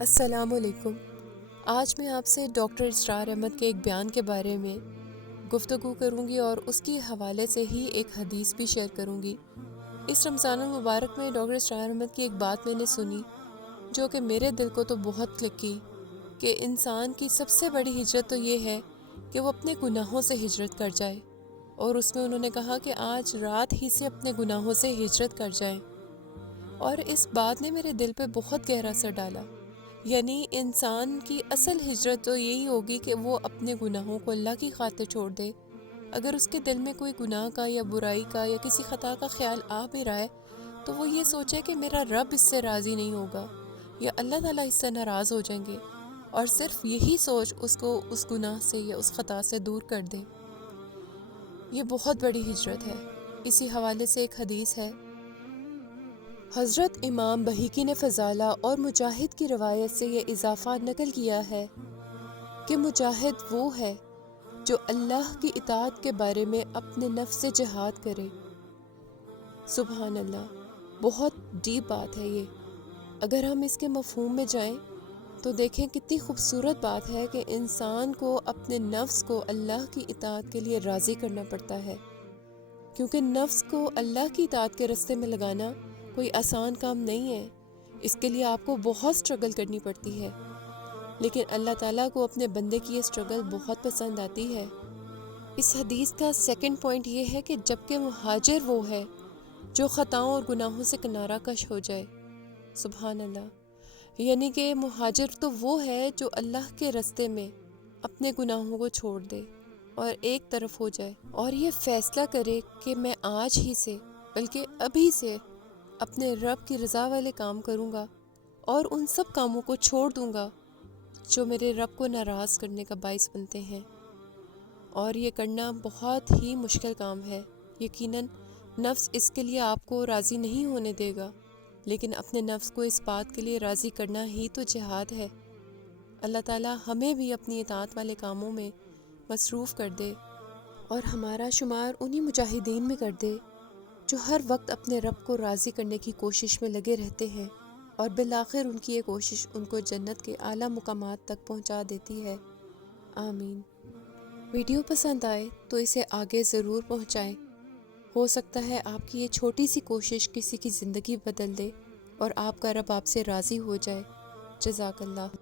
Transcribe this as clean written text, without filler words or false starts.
السلام علیکم۔ آج میں آپ سے ڈاکٹر اسرار احمد کے ایک بیان کے بارے میں گفتگو کروں گی اور اس کی حوالے سے ہی ایک حدیث بھی شیئر کروں گی۔ اس رمضان المبارک میں ڈاکٹر اسرار احمد کی ایک بات میں نے سنی جو کہ میرے دل کو تو بہت کلک کی کہ انسان کی سب سے بڑی ہجرت تو یہ ہے کہ وہ اپنے گناہوں سے ہجرت کر جائے، اور اس میں انہوں نے کہا کہ آج رات ہی سے اپنے گناہوں سے ہجرت کر جائیں، اور اس بات نے میرے دل پہ بہت گہرا اثر ڈالا۔ یعنی انسان کی اصل ہجرت تو یہی ہوگی کہ وہ اپنے گناہوں کو اللہ کی خاطر چھوڑ دے۔ اگر اس کے دل میں کوئی گناہ کا یا برائی کا یا کسی خطا کا خیال آ بھی رہا ہے تو وہ یہ سوچے کہ میرا رب اس سے راضی نہیں ہوگا یا اللہ تعالیٰ اس سے ناراض ہو جائیں گے، اور صرف یہی سوچ اس کو اس گناہ سے یا اس خطا سے دور کر دے۔ یہ بہت بڑی ہجرت ہے۔ اسی حوالے سے ایک حدیث ہے، حضرت امام بہیقی نے فضالہ اور مجاہد کی روایت سے یہ اضافہ نقل کیا ہے کہ مجاہد وہ ہے جو اللہ کی اطاعت کے بارے میں اپنے نفس سے جہاد کرے۔ سبحان اللہ، بہت ڈیپ بات ہے یہ۔ اگر ہم اس کے مفہوم میں جائیں تو دیکھیں کتنی خوبصورت بات ہے کہ انسان کو اپنے نفس کو اللہ کی اطاعت کے لیے راضی کرنا پڑتا ہے، کیونکہ نفس کو اللہ کی اطاعت کے راستے میں لگانا کوئی آسان کام نہیں ہے۔ اس کے لیے آپ کو بہت سٹرگل کرنی پڑتی ہے، لیکن اللہ تعالیٰ کو اپنے بندے کی یہ سٹرگل بہت پسند آتی ہے۔ اس حدیث کا سیکنڈ پوائنٹ یہ ہے کہ جبکہ مہاجر وہ ہے جو خطاؤں اور گناہوں سے کنارہ کش ہو جائے۔ سبحان اللہ، یعنی کہ مہاجر تو وہ ہے جو اللہ کے راستے میں اپنے گناہوں کو چھوڑ دے اور ایک طرف ہو جائے، اور یہ فیصلہ کرے کہ میں آج ہی سے بلکہ ابھی سے اپنے رب کی رضا والے کام کروں گا اور ان سب کاموں کو چھوڑ دوں گا جو میرے رب کو ناراض کرنے کا باعث بنتے ہیں۔ اور یہ کرنا بہت ہی مشکل کام ہے۔ یقیناً نفس اس کے لیے آپ کو راضی نہیں ہونے دے گا، لیکن اپنے نفس کو اس بات کے لیے راضی کرنا ہی تو جہاد ہے۔ اللہ تعالیٰ ہمیں بھی اپنی اطاعت والے کاموں میں مصروف کر دے اور ہمارا شمار انہی مجاہدین میں کر دے جو ہر وقت اپنے رب کو راضی کرنے کی کوشش میں لگے رہتے ہیں، اور بالآخر ان کی یہ کوشش ان کو جنت کے اعلیٰ مقامات تک پہنچا دیتی ہے۔ آمین۔ ویڈیو پسند آئے تو اسے آگے ضرور پہنچائیں۔ ہو سکتا ہے آپ کی یہ چھوٹی سی کوشش کسی کی زندگی بدل دے اور آپ کا رب آپ سے راضی ہو جائے۔ جزاک اللہ۔